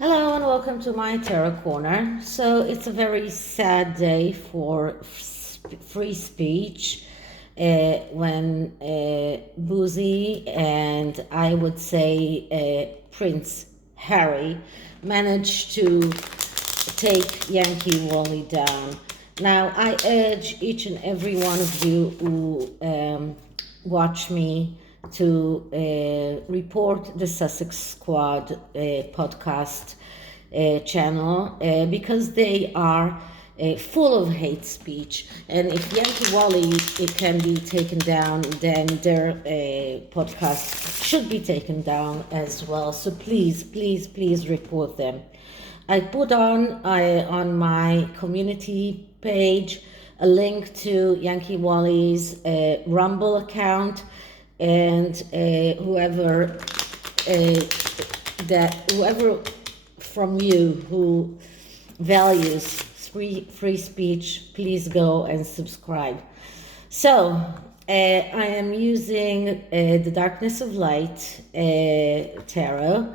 Hello and welcome to my tarot corner. So it's a very sad day for free speech when Bouzy and I would say Prince Harry managed to take Yankee Wally down. Now I urge each and every one of you who watch me to report the Sussex Squad podcast channel because they are full of hate speech. And if Yankee Wally it can be taken down, then their podcast should be taken down as well. So please, please, please report them. I put on my community page a link to Yankee Wally's Rumble account, and whoever from you who values free speech, please go and subscribe. So I am using the Darkness of Light tarot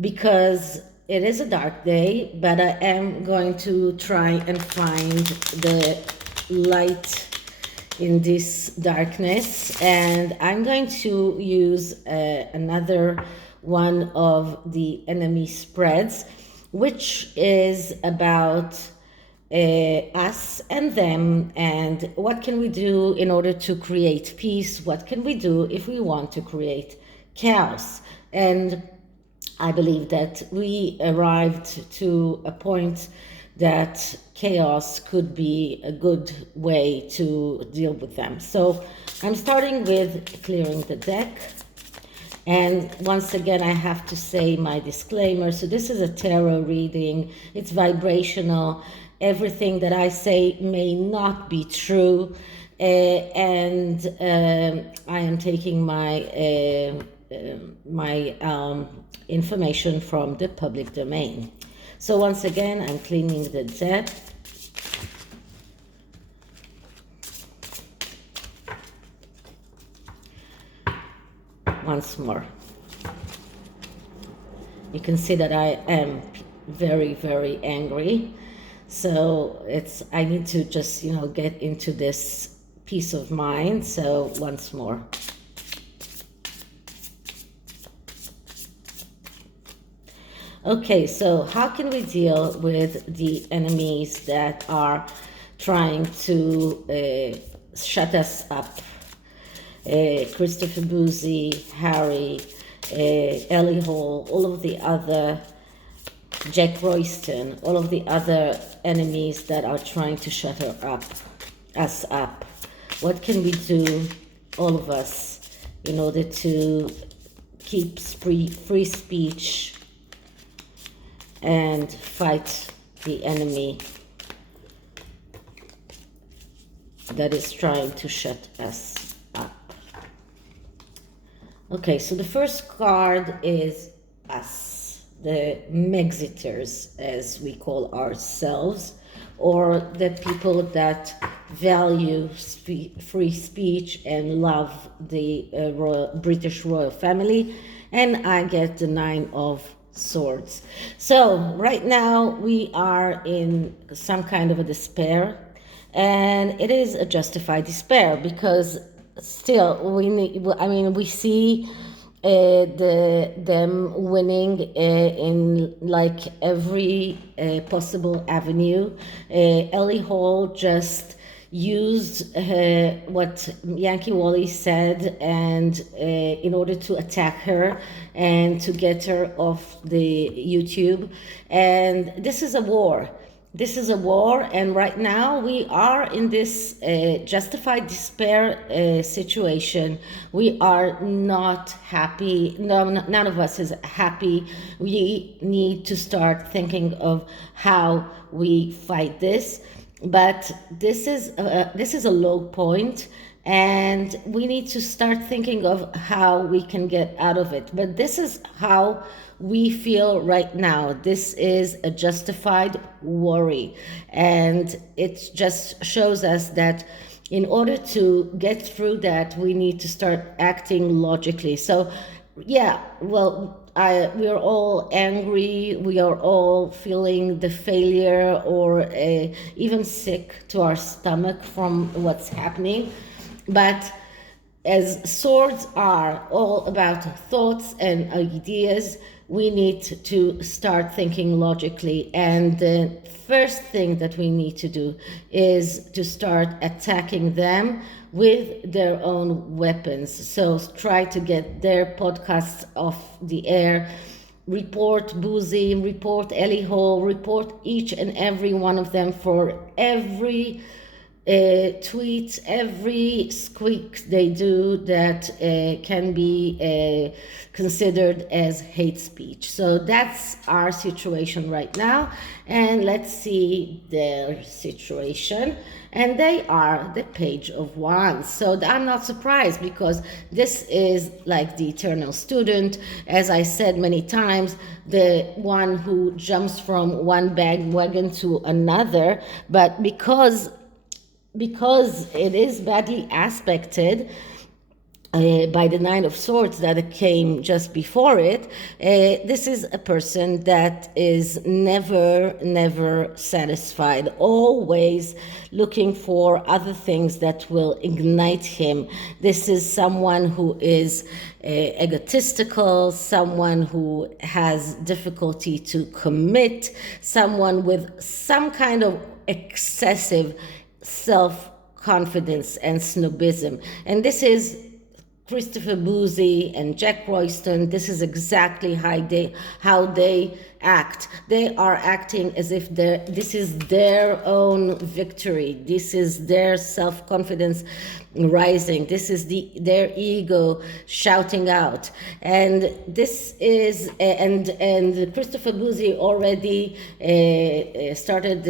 because it is a dark day, but I am going to try and find the light in this darkness, and I'm going to use another one of the enemy spreads, which is about us and them, and what can we do in order to create peace, what can we do if we want to create chaos. And I believe that we arrived to a point that chaos could be a good way to deal with them. So I'm starting with clearing the deck. And once again, I have to say my disclaimer. So this is a tarot reading. It's vibrational. Everything that I say may not be true. And I am taking my information from the public domain. So once again, I'm cleaning the deck. Once more. You can see that I am very, very angry. So I need to just, get into this peace of mind. So once more. Okay, so how can we deal with the enemies that are trying to shut us up? Christopher Bouzy, Harry, Ellie Hall, all of the other, Jack Royston, all of the other enemies that are trying to shut us up. What can we do, all of us, in order to keep free speech and fight the enemy that is trying to shut us up? Okay, so the first card is us, the Mexiters, as we call ourselves, or the people that value free speech and love the British royal family. And I get the 9 of Swords. So right now we are in some kind of a despair, and it is a justified despair because still we see them winning in like every possible avenue. Ellie Hall just used what Yankee Wally said, and in order to attack her and to get her off the YouTube. And this is a war. This is a war, and right now we are in this justified despair situation. We are not happy. None of us is happy. We need to start thinking of how we fight this. But this is a low point, and we need to start thinking of how we can get out of it. But this is how we feel right now. This is a justified worry, and it just shows us that in order to get through that, we need to start acting logically. So yeah, well, we are all angry, we are all feeling the failure or even sick to our stomach from what's happening. But as swords are all about thoughts and ideas, we need to start thinking logically. And the first thing that we need to do is to start attacking them with their own weapons. So try to get their podcasts off the air. Report Bouzy, report Ellie Hall, report each and every one of them for every tweet, every squeak they do that can be considered as hate speech. So that's our situation right now, and let's see their situation. And they are the Page of Wands. So I'm not surprised, because this is like the eternal student. As I said many times, the one who jumps from one bandwagon to another, but because it is badly aspected by the Nine of Swords that came just before it, this is a person that is never satisfied, always looking for other things that will ignite him. This is someone who is egotistical, someone who has difficulty to commit, someone with some kind of excessive self-confidence and snobism. And this is Christopher Bouzy and Jack Royston. This is exactly how they act. They are acting as if this is their own victory. This is their self-confidence rising. This is their ego shouting out. And this is and Christopher Bouzy already started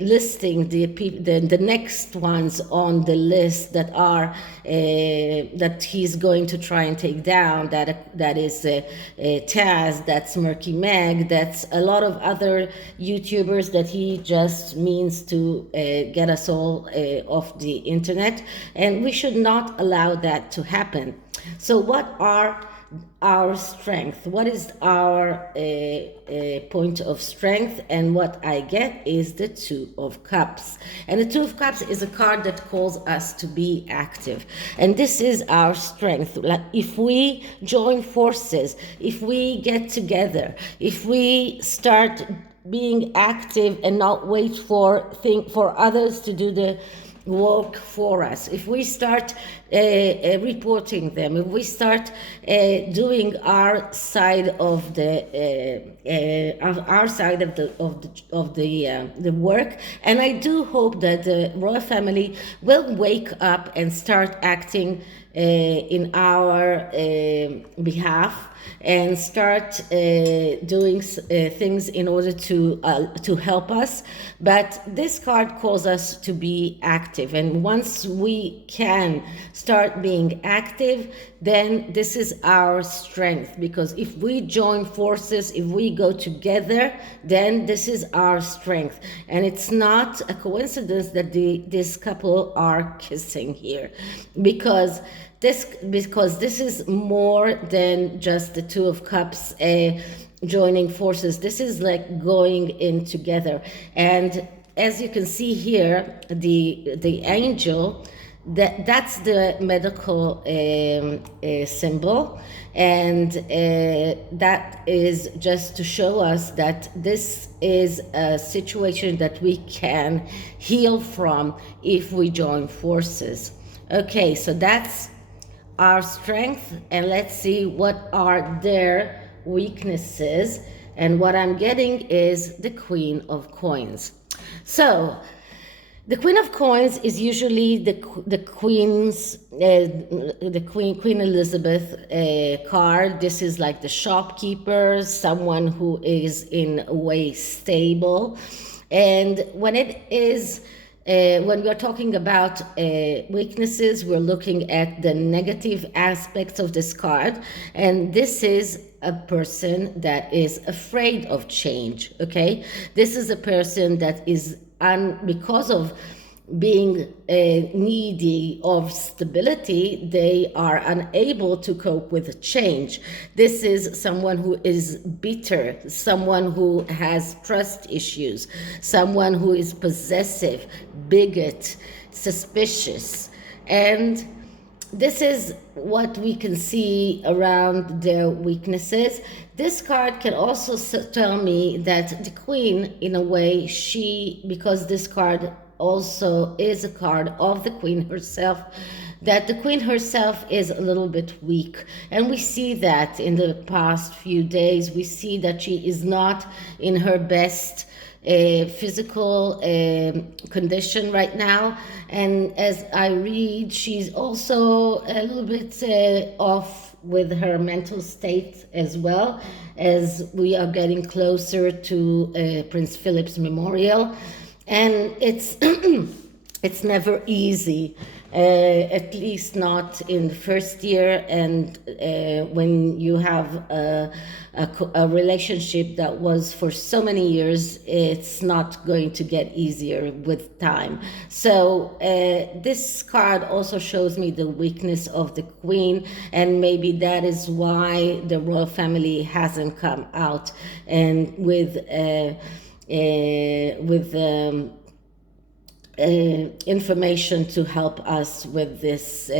listing the next ones on the list that are that he's going to try and take down. That is Taz, that's Murky Meg, that's a lot of other YouTubers that he just means to get us all off the internet, and we should not allow that to happen. So what are our strength? What is our point of strength? And what I get is the Two of Cups. And the Two of Cups is a card that calls us to be active. And this is our strength. Like, if we join forces, if we get together, if we start being active and not wait for others to do the work for us, if we start reporting them, if we start doing our side of the work, and I do hope that the royal family will wake up and start acting in our behalf, and start doing things in order to help us. But this card calls us to be active, and once we can start being active, then this is our strength. Because if we join forces, if we go together, then this is our strength. And it's not a coincidence that this couple are kissing here, because this is more than just the Two of Cups joining forces. This is like going in together. And as you can see here, the angel, that's the medical symbol, and that is just to show us that this is a situation that we can heal from if we join forces. Okay, so that's our strength, and let's see what are their weaknesses. And what I'm getting is the Queen of Coins. So the Queen of Coins is usually the Queen's Queen Elizabeth card. This is like the shopkeeper, someone who is in a way stable. And when it is when we're talking about weaknesses, we're looking at the negative aspects of this card. And this is a person that is afraid of change, okay? This is a person that is, because of being needy of stability, they are unable to cope with change. This is someone who is bitter, someone who has trust issues, someone who is possessive, bigot, suspicious. And this is what we can see around their weaknesses. This card can also tell me that the Queen, in a way, because this card also is a card of the Queen herself, that the Queen herself is a little bit weak. And we see that in the past few days. We see that she is not in her best physical condition right now. And as I read, she's also a little bit off with her mental state as well, as we are getting closer to Prince Philip's memorial. And it's it's never easy, at least not in the first year. And when you have a relationship that was for so many years, it's not going to get easier with time. So this card also shows me the weakness of the Queen, and maybe that is why the royal family hasn't come out and with information to help us with this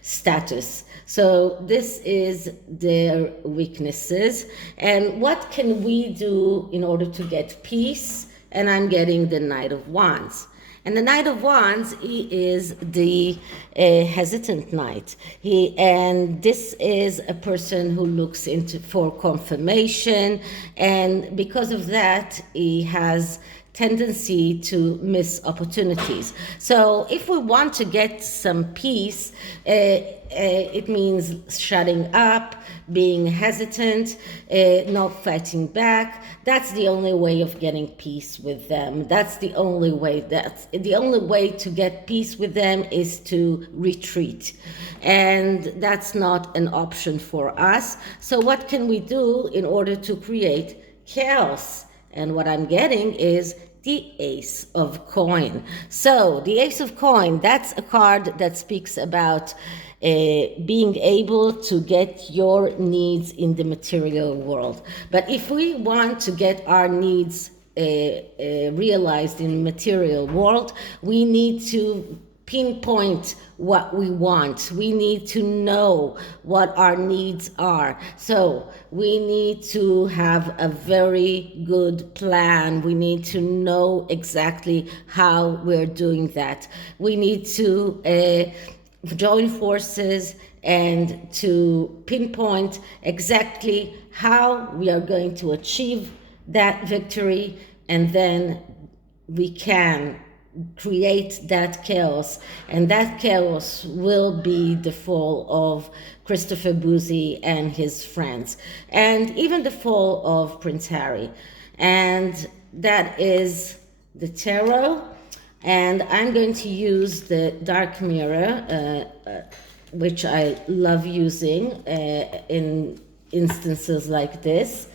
status. So this is their weaknesses. And what can we do in order to get peace? And I'm getting the Knight of Wands. And the Knight of Wands, he is the hesitant knight. And this is a person who looks for confirmation, and because of that, he has tendency to miss opportunities. So if we want to get some peace, it means shutting up, being hesitant, not fighting back. That's the only way of getting peace with them. That's the only way. The only way to get peace with them is to retreat. And that's not an option for us. So what can we do in order to create chaos? And what I'm getting is the Ace of Coin. So the Ace of Coin, that's a card that speaks about being able to get your needs in the material world. But if we want to get our needs realized in the material world, we need to pinpoint what we want. We need to know what our needs are. So we need to have a very good plan. We need to know exactly how we're doing that. We need to join forces and to pinpoint exactly how we are going to achieve that victory, and then we can create that chaos, and that chaos will be the fall of Christopher Bouzy and his friends, and even the fall of Prince Harry. And that is the tarot, and I'm going to use the dark mirror, which I love using in instances like this,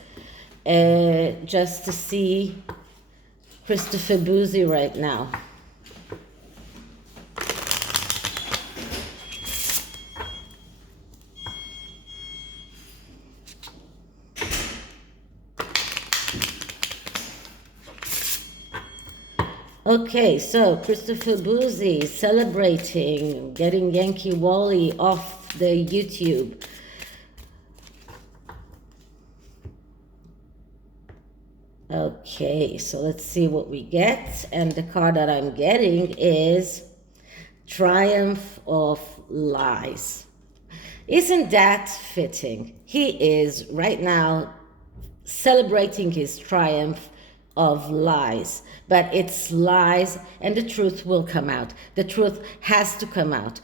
just to see Christopher Bouzy right now. Okay, so Christopher Bouzy celebrating, getting Yankee Wally off the YouTube. Okay, so let's see what we get. And the card that I'm getting is Triumph of Lies. Isn't that fitting? He is right now celebrating his triumph of lies, but it's lies, and the truth will come out. The truth has to come out.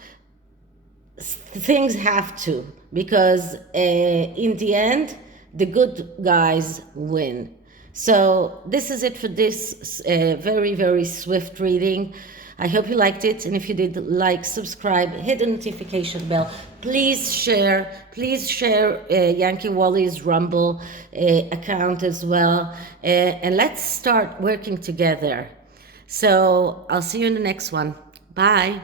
Things have to, because in the end, the good guys win. So this is it for this very, very swift reading. I hope you liked it, and if you did, like, subscribe, hit the notification bell. Please share Yankee Wally's Rumble account as well, and let's start working together. So I'll see you in the next one. Bye.